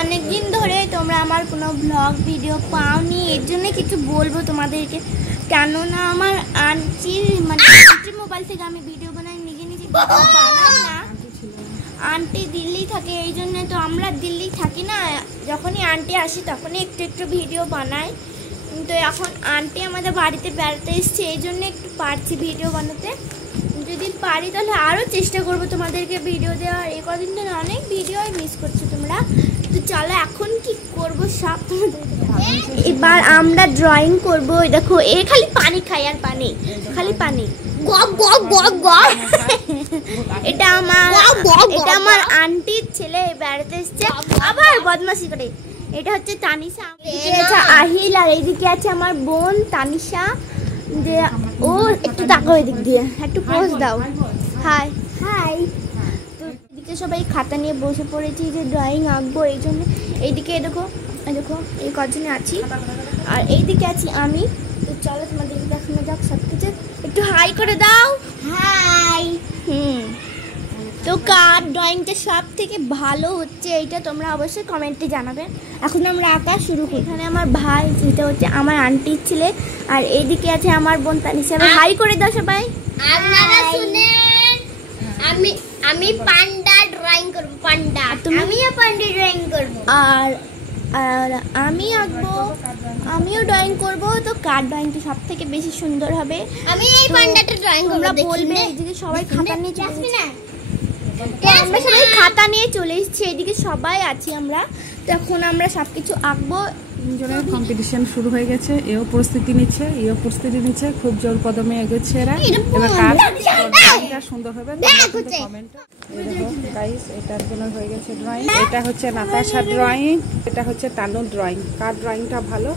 অনেক দিন ধরে তোমরা আমার কোনো ব্লগ ভিডিও পাওনি, এর জন্য কিছু বলবো তোমাদেরকে। কেননা আমার আন্টির আন্টির মোবাইল থেকে আমি ভিডিও বানাই, নিজে নিজে বানাই না। আন্টি দিল্লি থাকে, এই জন্য তো আমরা দিল্লি থাকি না, যখনই আন্টি আসি তখনই একটু একটু ভিডিও বানাই। তো এখন আন্টি আমাদের বাড়িতে বেড়াতে এসছে, এই জন্য একটু পারছি ভিডিও বানাতে। যদি পারি তাহলে আরও চেষ্টা করবো তোমাদেরকে ভিডিও দেওয়ার। এই কদিন ধরে অনেক ভিডিও মিস করছো তোমরা। তো চলো এখন কি করবো সব তোমাদেরকে। এবার আমরা ড্রয়িং করবো। দেখো এ খালি পানি খাই আর পানি, খালি পানি। এটা আমার আন্টির ছেলে বেড়াতে এসছে, আবার বদমাশি করে। এটা হচ্ছে তানিশা, এদিকে আহিল, আর এইদিকে আছে আমার বোন তানিশা। যে ও একটু তাকাও এদিক দিয়ে, একটু পোজ দাও। High high. তো এদিকে সবাই খাতা নিয়ে বসে পড়েছি যে ড্রয়িং আঁকবো, এই জন্য। এইদিকে দেখো দেখো এই কজনে আছি, আর এইদিকে আছি আমি। তো চলো তোমাদেরকে দেখানো যাক সব কিছু। একটু হাই করে দাও। হাই। তো কার ড্রয়িংটা সব থেকে ভালো হচ্ছে এইটা তোমরা অবশ্যই কমেন্টে জানাবে। এখন আমরা আঁকা শুরু করি। এখানে আমার ভাই, যেটা হচ্ছে আমার আন্টির ছেলে, আর এইদিকে আছে আমার বোন তানিশা। হাই করে দাও সবাই। আপনারা শুনেন, আমি পান্ডা ড্রয়িং করব। পান্ডা, আমিও পান্ডা ড্রয়িং করব। আর আমি আঁকবো, আমিও ড্রয়িং করব। তো কার ড্রয়িংটা সব থেকে বেশি সুন্দর হবে? আমি এই পান্ডাটা ড্রয়িং করব। তোমরা বলবে। এদিকে সবাই খাতা নিয়ে চলে আসবি না? আমরা সবাই খাতা নিয়ে চলে এসেছি, এদিকে সবাই আছি আমরা। তখন আমরা সবকিছু আঁকবো। তিনজনের কম্পিটিশন শুরু হয়ে গেছে, এও প্রস্তুতি নিচ্ছে, এও প্রস্তুতি নিচ্ছে, খুব জোর কদমে এগোচ্ছে এরা। এবার কার সুন্দর হবে কমেন্ট। গাইস, এটার জন্য হয়ে গেছে ড্রয়িং। এটা হচ্ছে নাতাশার ড্রয়িং, এটা হচ্ছে তানুর ড্রয়িং। কার ড্রয়িংটা ভালো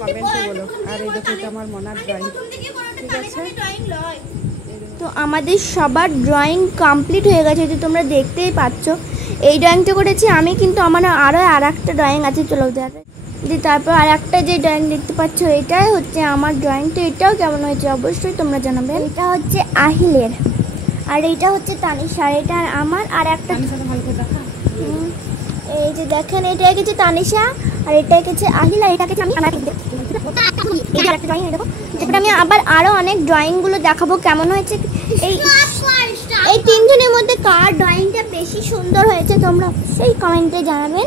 কমেন্টে বলো। আর এই দেখো এটা আমার মনার ড্রয়িং। ঠিক আছে, তো আমাদের সবার ড্রয়িং কমপ্লিট হয়ে গেছে, যে তোমরা দেখতেই পাচ্ছ। এই ড্রয়িংটা করেছি আমি, কিন্তু আমার আরও আর একটা ড্রয়িং আছে, চলো দেখাতে। যে তারপর আর একটা যে ড্রয়িং দেখতে পাচ্ছ, এটাই হচ্ছে আমার ড্রয়িং। তো এটাও কেমন হয়েছে অবশ্যই তোমরা জানাবে। এটা হচ্ছে আহিলের, আর এইটা হচ্ছে তানিশার। এটা আমার আর একটা। এই যে দেখেন, এটা এঁকেছে তানিশা, আর এটা এঁকেছে আহিল, আর এটা এঁকেছে আমি। আমি আবার আরো অনেক ড্রয়িং গুলো দেখাবো কেমন হয়েছে। এই তিনজনের মধ্যে কার ড্রয়িংটা বেশি সুন্দর হয়েছে তোমরা সেই কমেন্টে জানাবেন।